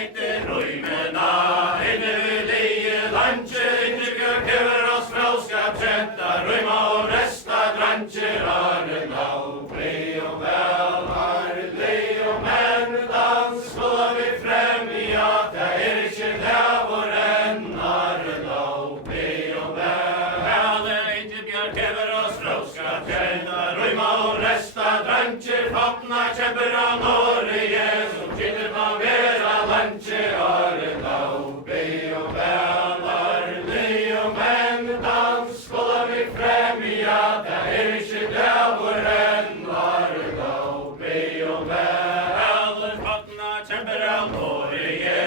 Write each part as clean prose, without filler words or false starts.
heitir rúmuna, inni við leið landje, inni björg hefur oss fráskap senda, rúma og resta drangir arinn á, blei og vel, arlei og menn dans, skoða við fremja, það ekki lefur enn arinn á, blei og vel, inni björg hefur oss fráskap senda, rúma og resta drangir, fána kempur á Norge, som kynner man vera landje arinn á, blei og vel, arlei og menn dans, skoða við fremja, það ekki lefur enn arinn á, blei og vel, fána kempur á Norge,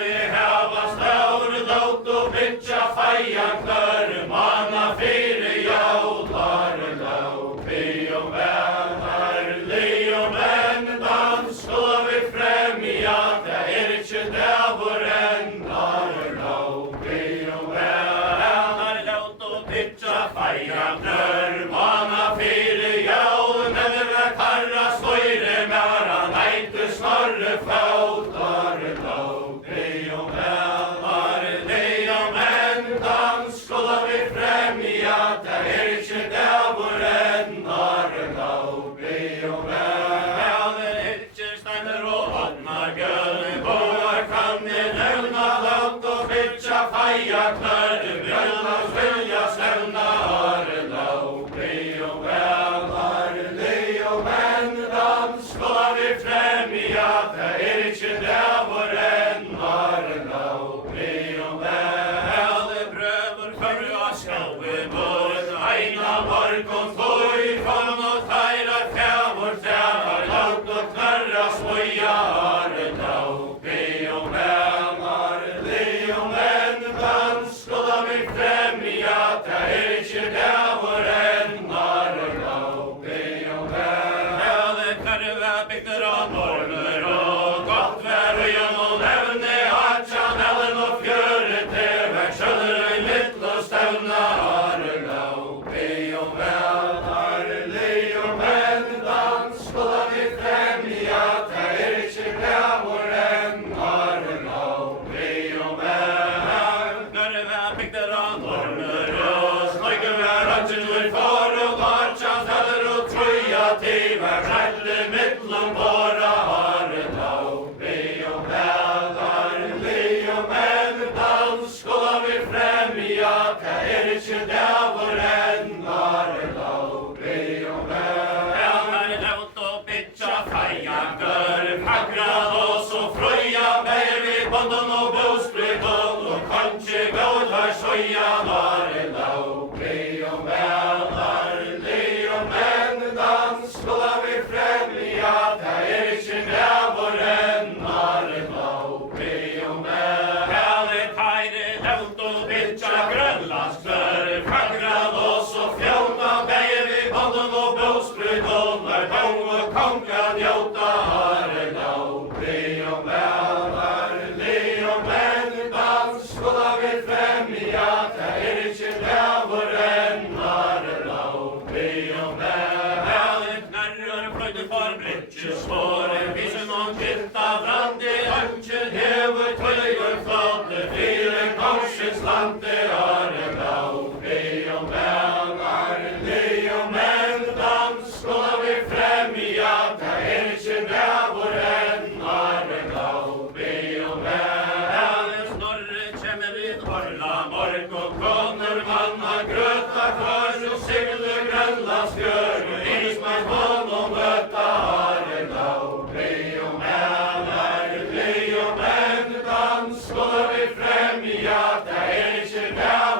við hafa stór lót og byggja fæja knör, manna fyrir jól arinn á, blei og vel, arlei og menn dans, skoða við fremja, það ekki lefur enn arinn á, blei og vel, lót og byggja fæja knör, manna fyrir jól, mennur að karra skóri mæra, nætu snorru fát arinn á, blei og vel, arlei og menn dans, skoða við fremja, það ekki lefur enn arinn á, blei og vel, hittir stænur og hotnar gjöld, bóar kannir nefna lót og byggja fæja knör, björnans vilja stefna arinn á, blei og vel, arlei og menn dans, skoða við fremja, það ekki lefur enn arinn á, blei og vel, pröfur förru að skjáu búið, æna morgun þói, fann og tæra fjafur þjafar, lát og knarra smója arinn á, blei og vel, arlei og menn dans, skoða við fremja, það ekki lefur enn arinn á, blei og vel, hverfa bygdur á norður og gott veru jón og nefni, atjan ellen og fjöri til vekk, sjálfur í mill og stefna arinn á, blei og vel, arlei og menn dans, skoða við fremja, það ekki lefur enn arinn á, blei og vel, hverfa bygdur á norður og snøygur við rannsinn við for og martjans heller og trúja til vekk, hælli millum bora arinn á, blei og vel, arlei og menn dans, skoða við fremja, það ekki lefur enn arinn á, blei og vel, ljót og byggja fæja gör, fagrað og svo frøya, meir við bondun og búsbrytun og kanskje góðar sójan arinn á, blei og vel, arlei og menn dans, skoða við fremja, það ekki lefur enn arinn á, blei og vel, tæri ljót og byggja grønlandskvör, fagrað og svo fjóna, meir við bondun og búsbrytun, dóng og konga njóta arinn á, blei og vel, arlei og menn dans, skoða við fremja, það ekki lefur enn arinn á, blei og vel, knarrur fløytur for bryggjuspori, vísun og gilda brandi, öngil hefur taugur flóttu, fyrir kongsins landi arinn á, blei og vel, arlei og menn dans, skoða við fremja, það ekki lefur enn arinn á, blei og vel, snorri kemur við horla morg og konur manna gröta hvors og siglu grønlandsfjörð, ísmann honum möta arinn á, blei og vel, arlei og menn dans, skoða við fremja, það ekki lefur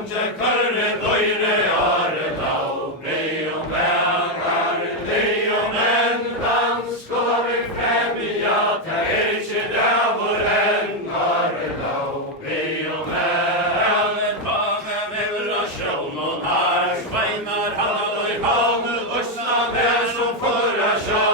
Onge karre døyre are lau, Leon velar, Leon en dans, skola vi frem i at jeg ikke dævor en are lau, Leon velar, Pave vevra sjån og nær, Sveinar halal og kane, Øsna vær som føra sjå,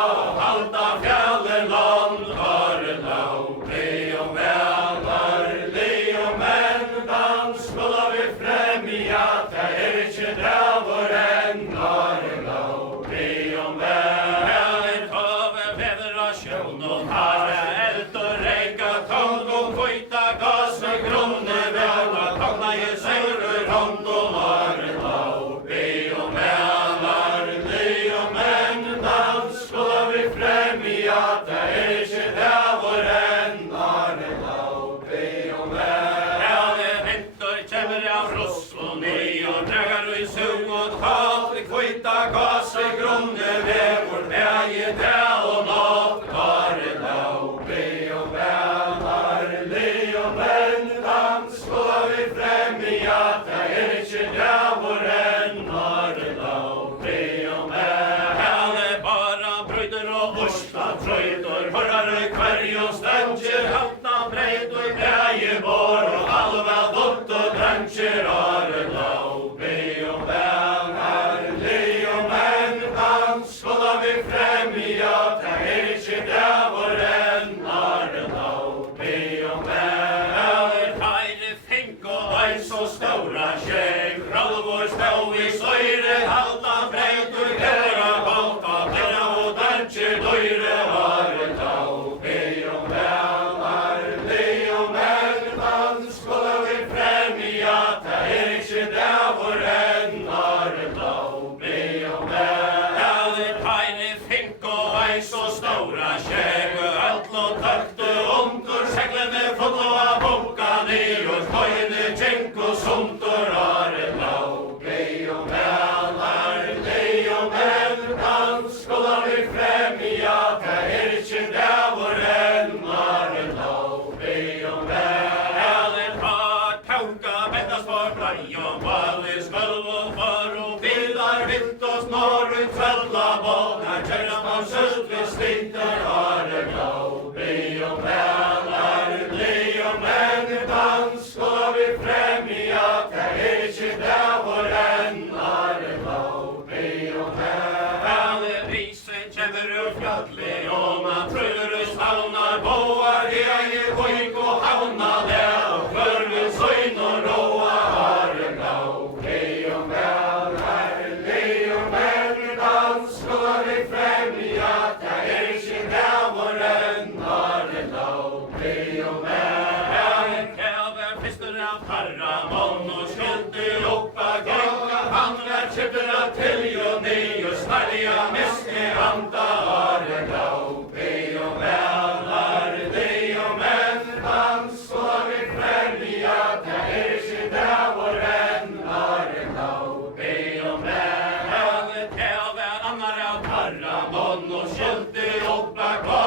Halta fjallen land, are lau, Leon velar, Leon en dans, skola vi frem i at jeg ikke dævor en are lau, Leon velar, Pave vevra sjån og nær, Eld og reika tong og kvita gass med grunne vela, Togna i seurur hånd og are lau, Leon velar, Leon en dans, skola vi frem i at jeg ikke dævor en are lau, Leon velar, Vinter kjemmer av Russland i og dragar i sung og tal, Kvita gass med grunne vevor, Beie dæ og natt, are lau, Leon velar, Leon en dans, skola vi frem i at jeg ikke dævor en are lau, Leon velar, bara brøyder og Osla trøyder, Hørar i kvarg og stanger, Haltna breit og beie bor, og alva dott og dranger, are lau, Leon velar, Leon en dans, skola vi frem i at jeg ikke dævor en are lau, Leon velar, Feire fink og ein så stora skjeg, Ralvor stau i søyre, Halta breit og gera halta, Tera og danger døyre, are lau, Leon velar, Leon en dans, skola vi frem i at jeg ikke dævor en are lau, Leon velar, Feire fink og ein så stora skjeg, Öll og takte ondur, Seglene fulla av bunka nýr, Kojene kjenk og sundur, are lau, Leon velar, Leon en dans, skola vi frem i at jeg ikke dævor en are lau, Leon velar, Tauka bendast for blei og vali, Skölv og far og bilar, Vilt og snar ut tvella båtar, Kjøra på søst vi slinter, are lau, Leon velar, Leon en dans, skola vi frem i at jeg ikke dævor en are lau, Leon velar, Risen kjemmer ur fjalli, og man trøyrer stavnar båar, Jeg koik og havna der, Kvørvel søyn og råa, are lau, Leon velar, Leon en dans, skola vi frem i at jeg ikke dævor en are lau, Leon velar, Kjæver fister av Paramon og skyldi oppa genga, Han kjipra til jo ny og snarja miske handa, are lau, Leon velar, Leon en dans, skola vi frem i at jeg ikke dævor en are lau, Leon velar, Kjæver annar av Paramon og skyldi oppa kva,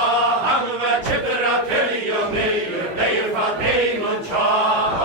Han kjipra til jo ny, Leir fatt ein og tja,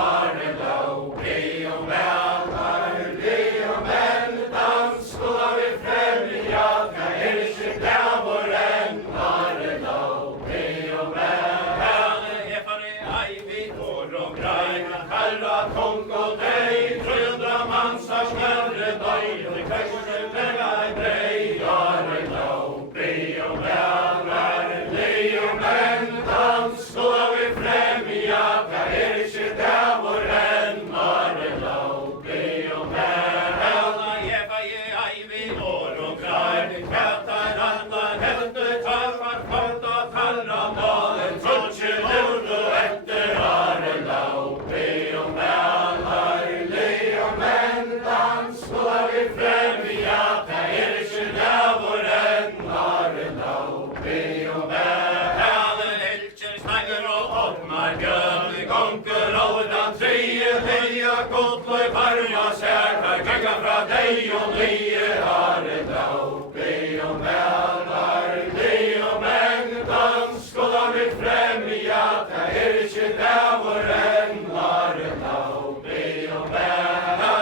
are lau, Leon velar, Leon en dans, skola vi frem i at jeg ikke dævor en are lau, Leon velar, Jeg far i eivi år og grei, Karra tong og dei, 300 manns av snørre døy, Kvekkse pega i brei, are lau, Leon velar, Leon en dans, skola vi frem i at jeg ikke dævor en are lau, Leon velar, Jeg far i eivi år og grei, Kvætar allar heldu, Tarvar kort og tarra malen, Trotskje lord og etter, are lau, Leon velar, Leon en dans, skola vi frem i at jeg ikke dævor en are lau, Leon velar, Elkjer snager og åpnar bjørn, Konkur ådan treie, Heia godløy varma særkar, Genga fra deg og nye, are lau, Leon velar, Leon en dans, skola vi frem i at jeg ikke dævor en are lau, Leon velar,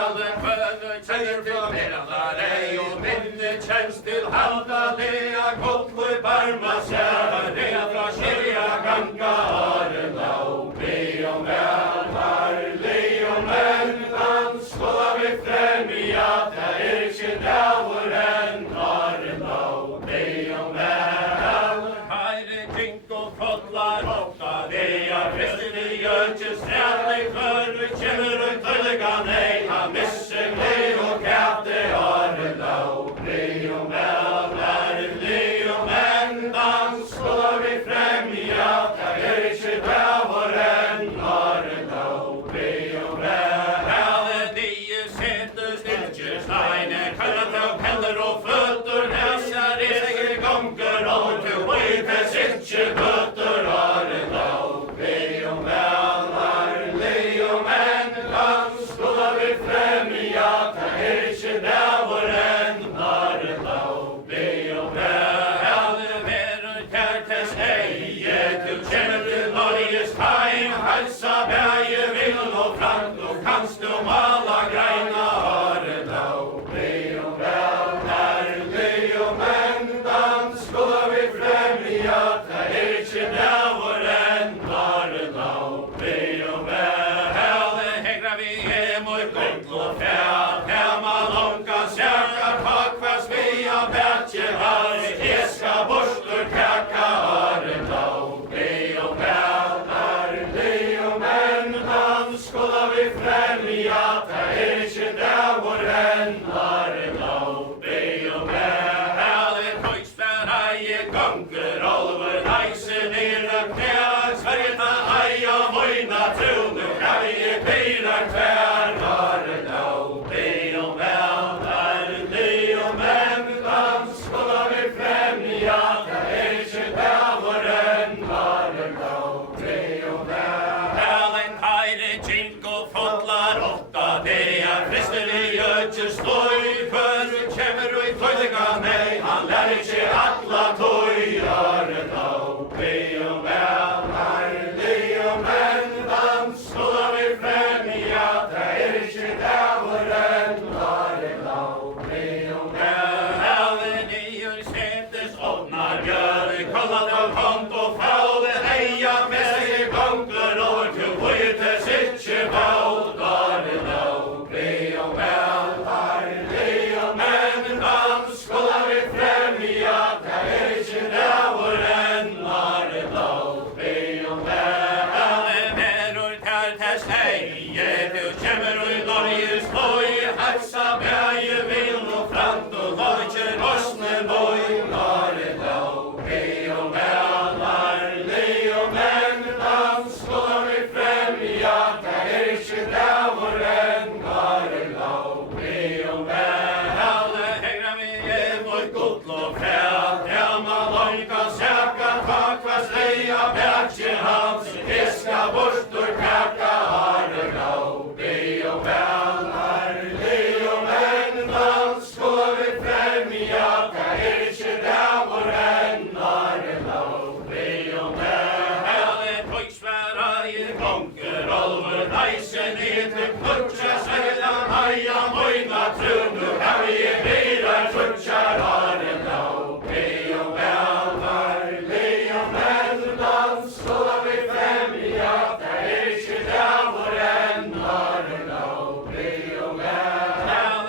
mala greina åren då. Bli och väl, ärlig och män, dans skulle vi främja, ta inte nävaren åren då. Bli och väl, hägra vi emot gott och fäll, hemma långa säkert hakvast vi har bättre hals, eska borstor kaka åren då. Bli och väl, ärlig och män, dans skulle vi främja, ta inte nävaren åren då. Bli och väl, högspärra i gånger, olver, najse, nere, knä, Sverige ta aja, mojna, tro, nu kan vi pira kvär åren då. Bli och väl, ärlig och män, dans skulle vi främja, ta inte nävaren åren då. Bli och väl, en kajre, jinko, fotlar, åtta, det är frister vi götjer sloj, för kämmer och i flöjliga, nej, han lär inte alla toj åren då. Bli och väl, ärlig och män, dans skulle vi främja, ta inte nävaren åren då. Bli och väl, nyer sätes åtnar, gör kollat av kont och fall, heja med sig gånger över till skjuter sitt båt åren då. Bli och väl, ärlig och män, dans skulle vi främja, ta inte nävaren åren då. Bli och väl, meror tärtes heje, du kämmer och i Norges loj, haxa bäge vill och frant och lojtjer åsne boj åren då. Bli och väl, ärlig och män, dans skulle vi främja, ta inte nävaren åren då. Bli och väl, hägra vi emot godlov fäll, hemma långa säkra hakvast leja bättre hals, fiska borstor kaka åren då. Bli och väl, ärlig och män, dans skulle vi främja, ta inte nävaren åren då. Bli och väl, högspärra i gånger, olver, najse, ned till klutcha, sedan haja, mojna, tro, nu kan vi bira klutchar åren då. Bli och väl, ärlig och män, dans skulle vi främja, ta inte nävaren åren då. Bli och väl,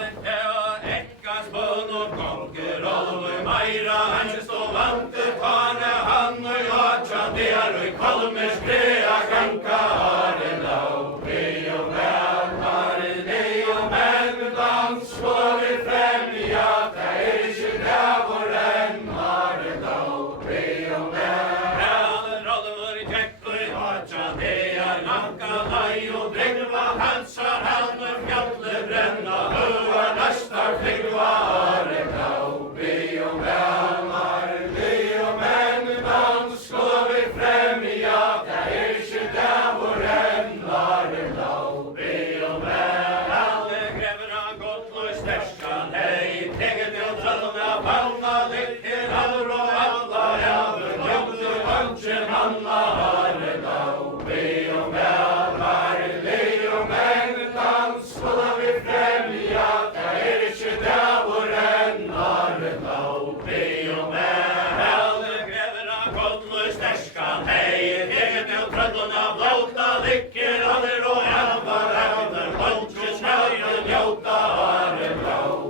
äckas bön och gånger, olver, majra, hannes och vante, tane, han och jag, tjandear och i kolmes brea, kanka åren då. Bli och väl, ärlig och män, dans skulle vi främja, ta inte nävaren åren då. Bli och väl, rolver, jäckler, och tjandear, nanka, laj och drängva, halsar, halmer, fjattle, bränna, huvar, nästar, flyggva åren då. Bli och väl, ärlig och män, dans skulle vi främja, ta inte nävaren åren då. Bli och väl, gräverna gottlös stärskan, hej, teget och trallorna, valna, lycker, allor och alla, även glömde lunchen, alla åren då. Bli och väl, ärlig och män, dans skulle vi främja, ta inte nävaren åren då. Bli och väl, gräverna gottlös stärskan, hej, teget och trallorna, blåta, lycker, allor och alla, även glömde lunchen, njöta åren då.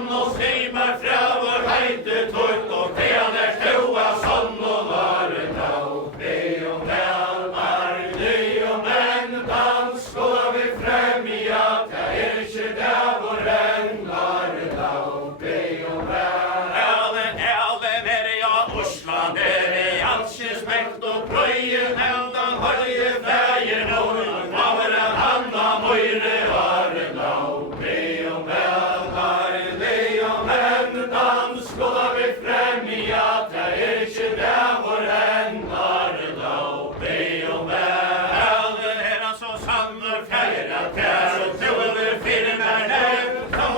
han og stimer fra vår heite tort, og det han toa sånn og varen dag. Be om vel, arlig og menn, dans går vi frem i at jeg ikke der vår enn varen dag. Be om vel. Elen ja, Osland alskjes mekt og prøyen heldan høye feien og over en handa møyre varen dag. Be om vel, arlig og menn, dans går vi frem i at jeg ikke der vår enn varen dag. Be om vel. Elen så sannur feira tær, så trover firmer nevn, så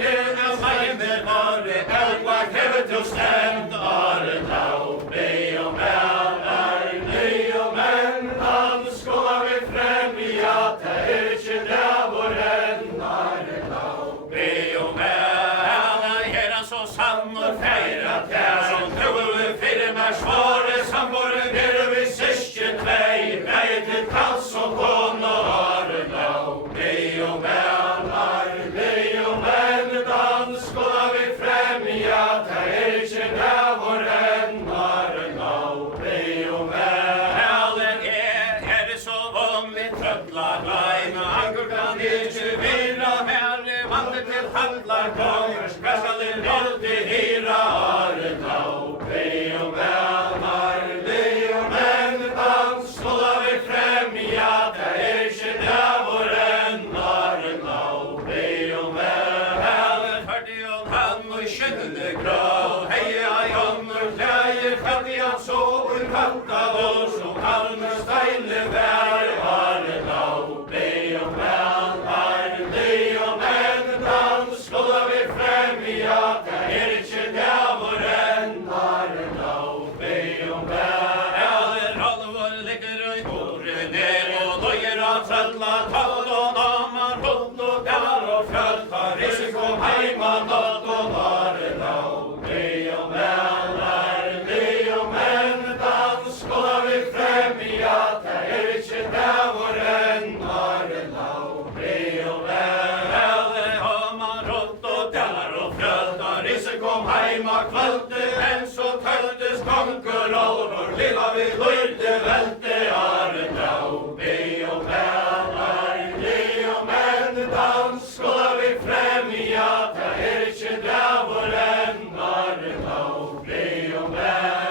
den meg med vare, elva krevet til stand varen dag. Be om vel, arlig og menn, dans går vi frem i at jeg ikke der vår enn varen dag. Be om vel, så sannur feira tær, så trover firmer svare, samvåre nere vi syskje tvei, vei til kals og hån og varen dag. Be om vel, arlig og menn, dans går vi frem i at jeg ikke der vår enn varen dag. Be om vel, det så vanlig trøtlar glein, anker kan ikke vira herre, vante til handlar kommer, skal det alltid hira varen dag. Be om vel, arlig og menn, dans går vi frem i at jeg ikke der vår enn varen dag. Be om vel, ferdig og han og skjønne grå, heia jonner tleier, ferdig han så og katta vår, som halmer steine vær varen dag. Be om vel, arlig og menn, dans går vi frem i at jeg ikke der vår enn varen dag. Be om vel, alvor ligger i horen ned, og løyer av trøtla tall og damer, hund og der og frølt, har risiko heima natt og varen dag. Be om vel, arlig og menn, dans går vi frem i at jeg ikke der vår enn varen dag. Be om vel, hamar rått og der og frølt, har risiko heima kvølte, enn så tøltes konkur over, lilla vi løyde velte varen dag. Be om vel, arlig og menn, dans går vi frem i at jeg ikke der vår enn varen dag. Be om vel,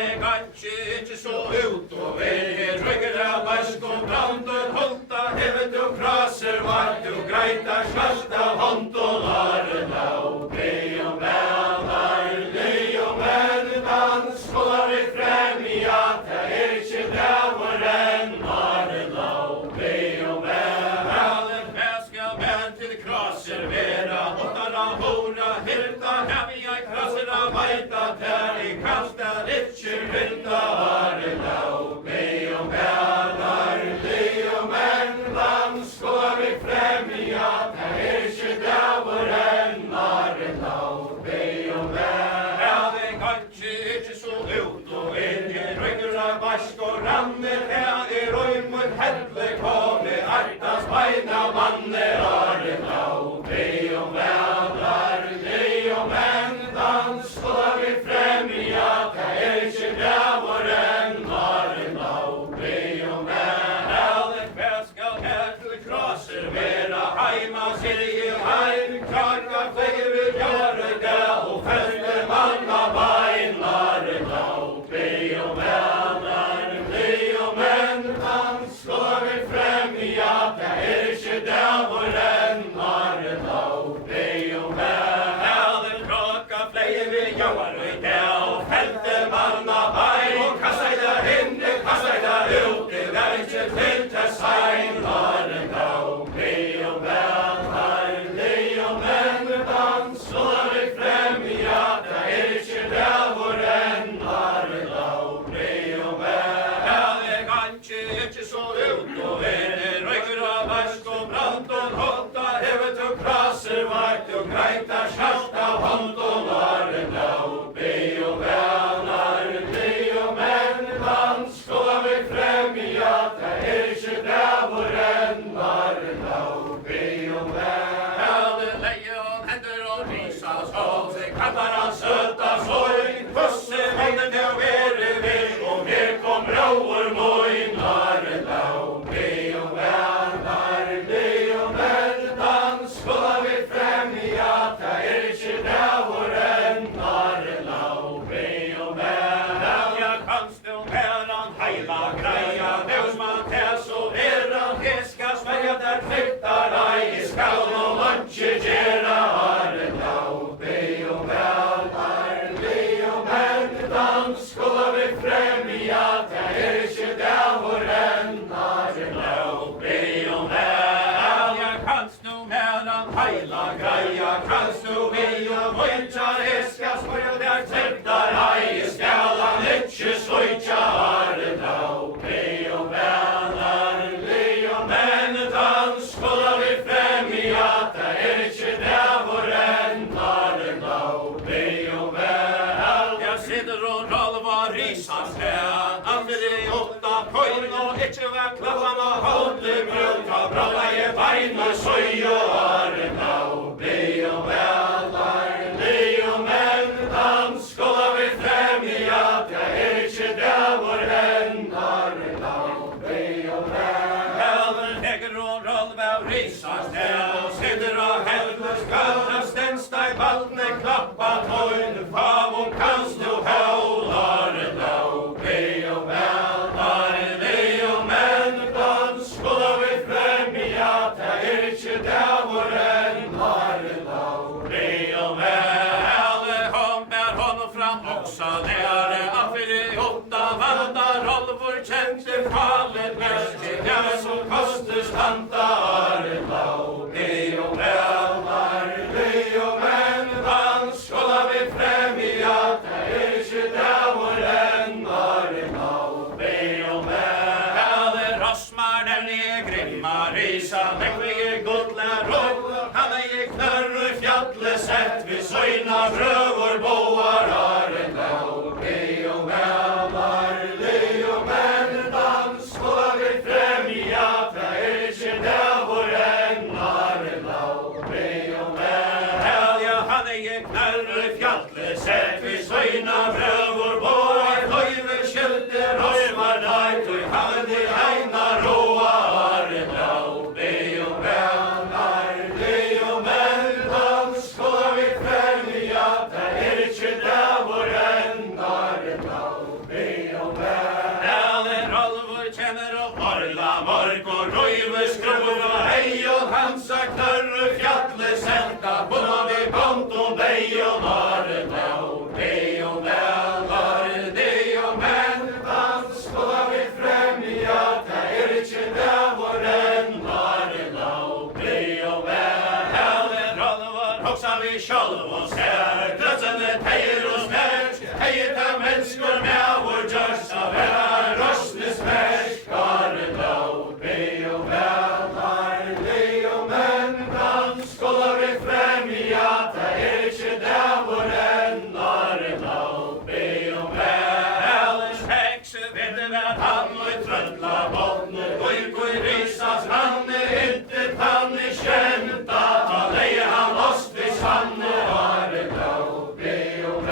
jeg kan ikke så ut og vil rygger av vask og branden holta, hevet du kraser vart du greita skalta hånd og varen dag. Be om vel, arlig og menn, dans går vi frem i at jeg ikke der vår enn varen dag. Be om vel, jeg skal menn til kraser vera, åttar av hora hirta, hevi jeg kraser av veita ter, i kasta ikke hirta varen dag. Be om vel, arlig og menn, dans går vi frem i at jeg ikke der vår enn varen dag. Be om vel, jeg kan ikke så ut og inn, jeg rygger av vask og rammer, jeg røy mot helle kone, artas beina manne varen dag. Be om vel, arlig og menn, dans går vi frem i at jeg ikke der vår enn kallar han söta soj, pusse hånden jag vere vil, och mer kom råor moj, narre lau, be och väl, dans, skola vi främja, ta inte dävoren, narre lau, be och väl, jag kan stå häran, heila greja, nu man tä så eran, heska sväja där flyttar, aj, skall och lunche gera, narre lau, be och väl, dans, skola vi främja, ta inte dävoren, narre lau, be och väl, jag kan stå häran, heila greja, kan stå vi och vojta, heska sväja där flyttar, aj, skall han inte svojta, narre lau, be och väl, dans, skola vi främja, ta inte dävoren, narre lau, be och väl. Jag sitter och rolvar risans här, aldrig 8 poäng och inte var klappan och håller bröd, ta bralla i bein och soj och narre lau, be och väl, dans, skola vi främja, ta inte dävoren, narre lau, be och väl. Äger och rollvar risans här, och sitter och helvete skall stänsta i baldne klappa toin, favon kanst du haular lau, be och väl, dans, skola vi främja, ta inte dävoren, narre lau, be och väl. Hon bär honom fram också nära, affyr 8 vandar, rollvor kände fallet mest, jag som kostar stantar, lau, be och väl, dans, skola vi främja, ta inte dävoren, narre lau, be och väl. Rosmar den är grymma risa, mäktige godlar råd, han är knörr i fjallet sett, vi söjna brövor boar, narre lau, be och väl, dans, skola vi främja, ta inte dävoren, narre lau, be och väl. Ja, han är knörr i fjallet sett, vi söjna brövor boar, höjver skylter, rosmar najt, och han är heina råa, narre lau, be och väl, dans, skola vi främja, ta inte dävoren, narre lau, be och väl. Rolvor känner och orla, mörk och röjver, skrov och hej, och hansa knörr i fjallet sälta, bunna vid konton, dig och narre lau, be och väl, dans, skola vi främja, ta inte dävoren, narre lau, be och väl. Rolvor hoxar vi själv och ser, plötsligt tejer och smärsk, hejer ta mänskor med vår görs av era röstnes märsk, narre lau, be och väl, dans, skola vi främja, ta inte dävoren, narre lau, be och väl. Häxe vet vad han och tröttla botten, goj risas rann, inte han i kämta, ta lejer han loss vid sanne, narre lau, be och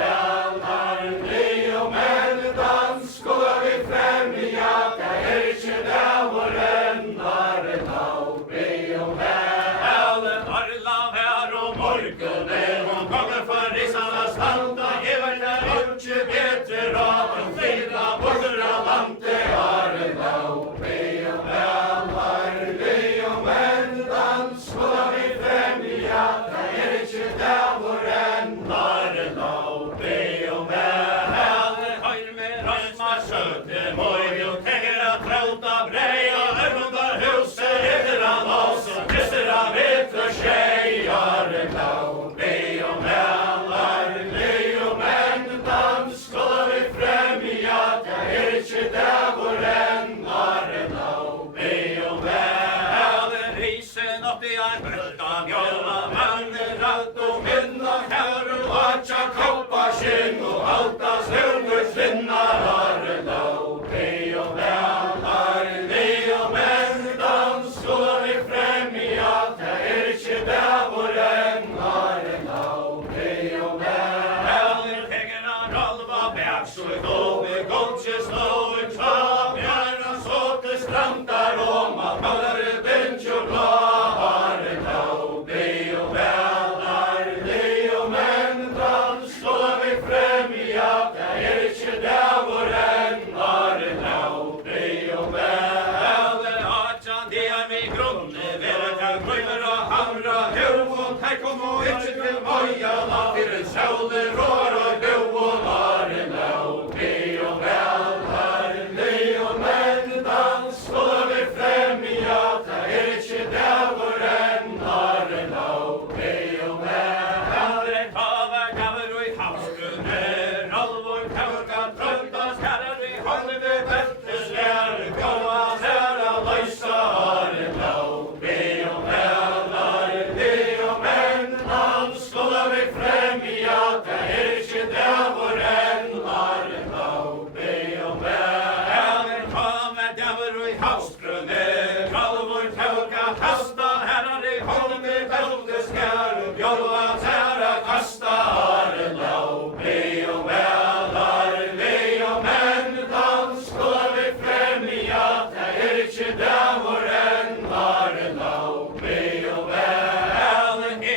veldig rår og bo og lare lau. Vi og vel har vi og menn dans, skulle vi fremja, ta ikke dæver enn lare lau. Vi og vel har det haver gaver og i havsgrunner, alvor tauka trøndas herrer i hånden vi veltes lære, gåa særa løysa are lau. Vi og vel har vi og menn dans, skulle vi fremja, ta ikke dæver enn lare lau. Vi og vel haver gaver og i havsgrunner, alvor tauka kasta herrer i hånden vi veltes lære, gåa særa kasta are lau. Vi og vel har vi og menn dans, skulle vi fremja, ta ikke dæver enn lare lau. Vi og vel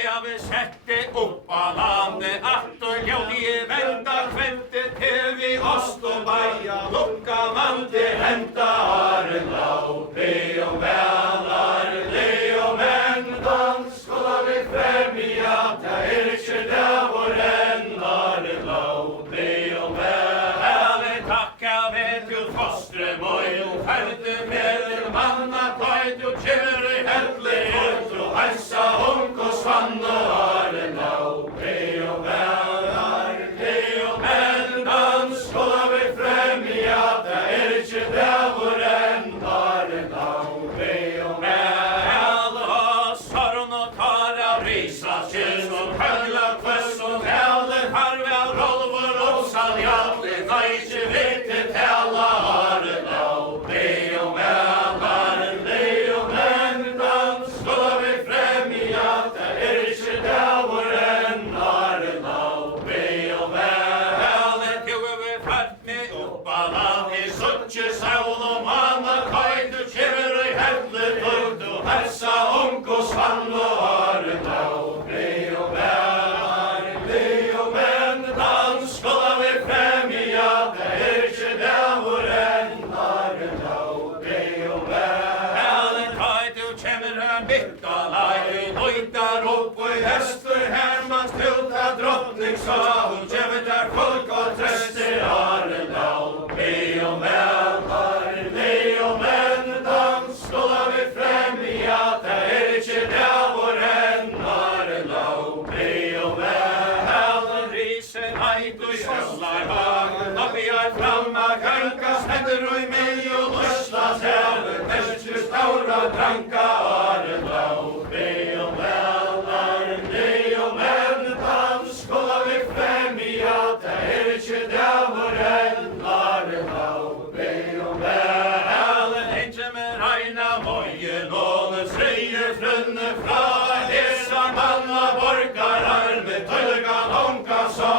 har vi sett det opp av landet, at og ljødige venda kvente til vi ost og baia, lukka mann til henta are lau. Vi og vel har vi og menn dans, skulle vi fremja, ta ikke dæver enn lare lau. Vi og vel har vi takka ved til fostre møy, ferde med manna tøyd og kjører i hendelig ut, og halsa hunk og svann og are lau. Vi og vel har vi og menn dans, skulle vi fremja, ta ikke dæver enn lare lau. Vi og vel har sorgen og tara risa kjøs og køgla kvøss og tæle, farvel rolver og saljalli, ta ikke viktig tæla are lau. Vi og vel har vi og menn dans, skulle vi fremja, ta ikke dæver enn lare lau. Vi og vel tjoe vi fart med opp av land, i suttje saul og manna køyd, du kjører i hendelig bort, og halsa hunk og svann og are lau. Vi og vel har vi og menn dans, skulle vi fremja, ta ikke dæver enn lare lau. Vi og vel køyd, du kjemmer en bitta lai, løytar opp og i hester hermans tulta drottning sa, hun kjemmer der folk og trøster are lau. Vi og vel har vi og menn dans, skulle vi fremja, ta ikke dæver enn lare lau. Vi og vel risen eit og kjøllar hag, oppi er framma kankas hender og i meg og løslas hever, nestjus taura dranka are lau. Vi og vel har vi og menn dans, skulle vi fremja, ta ikke dæver enn lare lau. Vi og vel ikke med reina møye låne, frøye frønne fra, hesa manna borgar arme, tølga lonka sa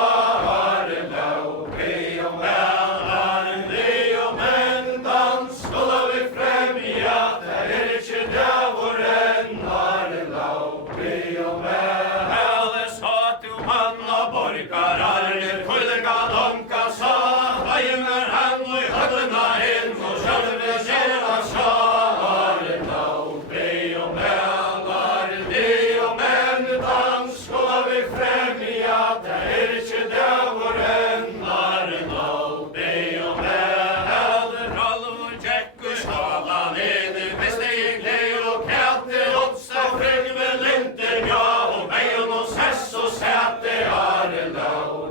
are lau. Vi og vel har vi og menn dans, skulle vi fremja, ta ikke dæver enn lare lau. Vi og vel sa tu manna borgar arme, tølga lonka sa, heimer han og i høvna inn, og sjølve sjela sa are lau. Vi og vel har vi og menn dans, skulle vi fremja, ta ikke dæver enn lare lau. Vi og vel rolvor tjekk og stala ned, hvis det gikk ned og kælte oppsta frygve linter, ja, og veion og sess og sæte are lau.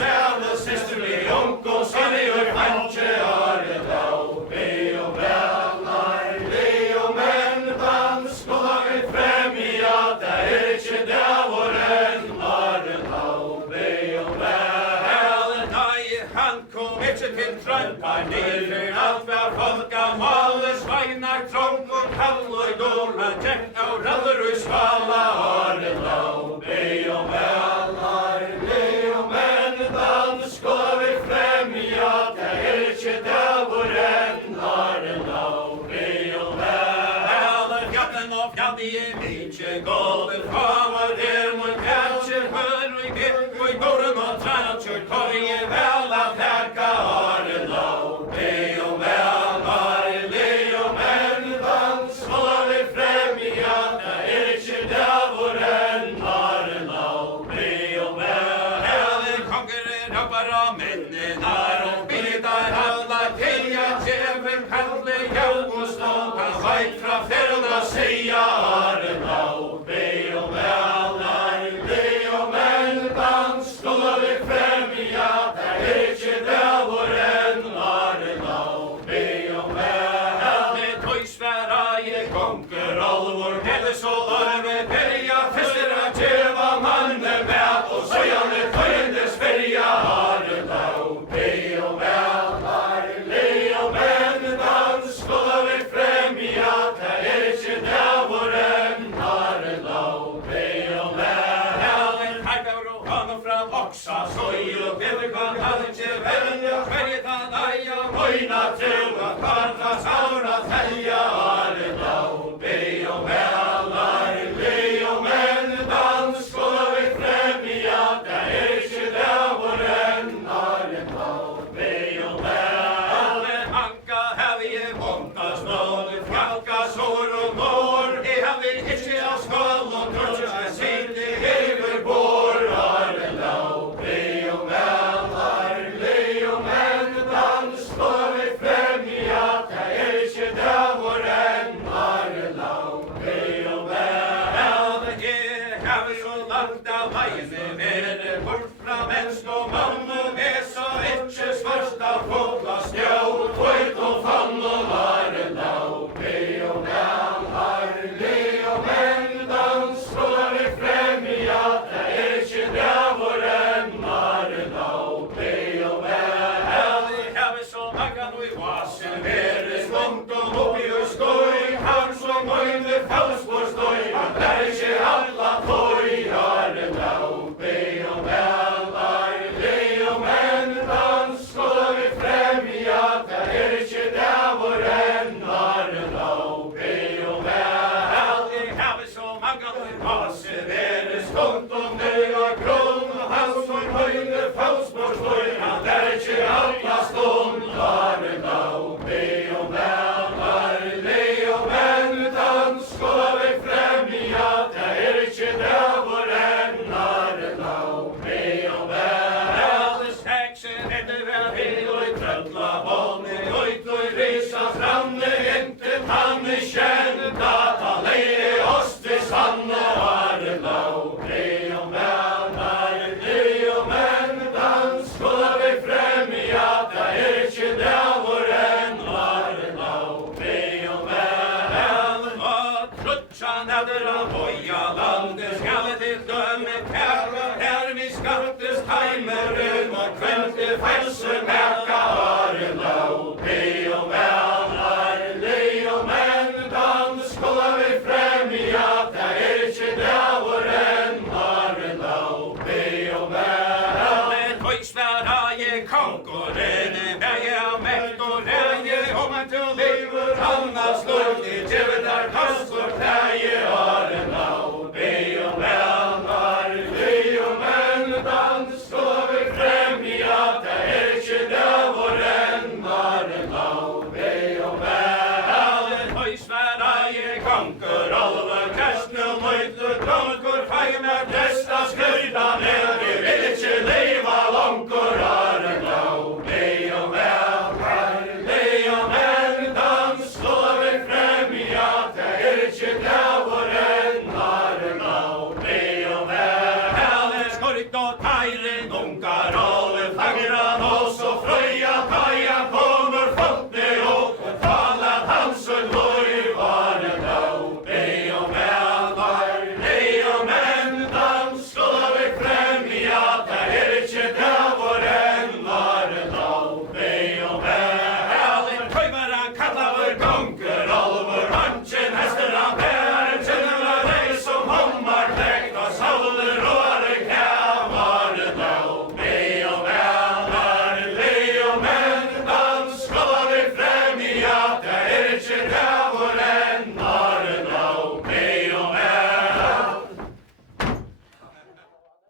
sæle, søsterlig onkel, skal vi gjøre kanskje are da. Be og velar, be og menn, dan skulle vi frem i at det ikke der vår enn are da. Be og velar, nei, han kom ikke til trøndar, nere alt var folk av male, sveinar, trång og kall og dår, han tjekk og raller og svala are da. Be og velar, be og menn, dan skulle vi frem i at det ikke der vår enn are da. Be og velar, fjallen og fjallige mykje gåle, favar der mot kjær, hør og gikk og gården og transkjør, torget vel av verka are da. Be og velar, be og menn, dan skulle vi frem i at det ikke der vår enn are da. Be og velar, konger rappar av mennen er og bidar alla til jeg kjever kalle jau og stå, han veit fra ferna seia are da. Be og velar, be og menn, dan skulle vi frem i at det ikke der vår enn are da. Be og velar, tøysværa jeg konger alvor, hele så arme perja, fester at tjeva manne med, og søjane tøyendes ferja are da. Be og velar, be og menn, dan skulle vi frem i at det ikke der vår enn are da. Be og velar, herber og han fra oksa, søy og pillekvann, hadde ikke velja, sverget han eia, møyna til at karta saura telja are da. Be og velar, be og menn, dan skulle vi frem i at det ikke der vår enn are da. Be og velar, anka hevi vonta snål, fjalka sår og når, hevi ikke av skål og trøtja, sitte hever bor are da. Be og velar, be og menn, dan skulle vi frem i at det ikke der vår enn are da. Be og velar, jeg hevi så langt av veiene være bort fra mennesk og mann, og er så ikke svørst av fotla stjå, tøyt og fann og are da. Be og velar, be og menn, dan skulle vi frem i at det ikke der vår enn are da. Be og velar, jeg hevi så maggan og i vasen være slungt og oppi og skoj, han som møyne fellsbor støy, han der ikke alla tøy are da. Be og velar, be og menn, dan skulle vi frem i at det ikke der vår enn are da. Be og velar, jeg hevi så maggan og i vasen være slungt og nøy og grunn, han som møyne fellsbor støy, han der ikke alla stund are da. Be og velar, be og menn, dan skulle vi frem i at det ikke der vår enn are da. Be og velar, seksen etter vel vil og i trøtla båne, ut og i risa stranne, inntil han er kjent at han leie oss til sanne are da. Be og velar, be og menn, dan skulle vi frem i at det ikke der vår enn are da. Be og velar, og trutja neder av boja landet, skal til døme kæra, her vi skattes heimerum, og kvente felser merka are da. Be og velar, be og menn, dan skulle vi frem i at det ikke der vår enn are da. Be og velar, tøysværa jeg konkurrene, veie av mekt og reie, om en til liver, anna slår, de djevel der kastor, pleie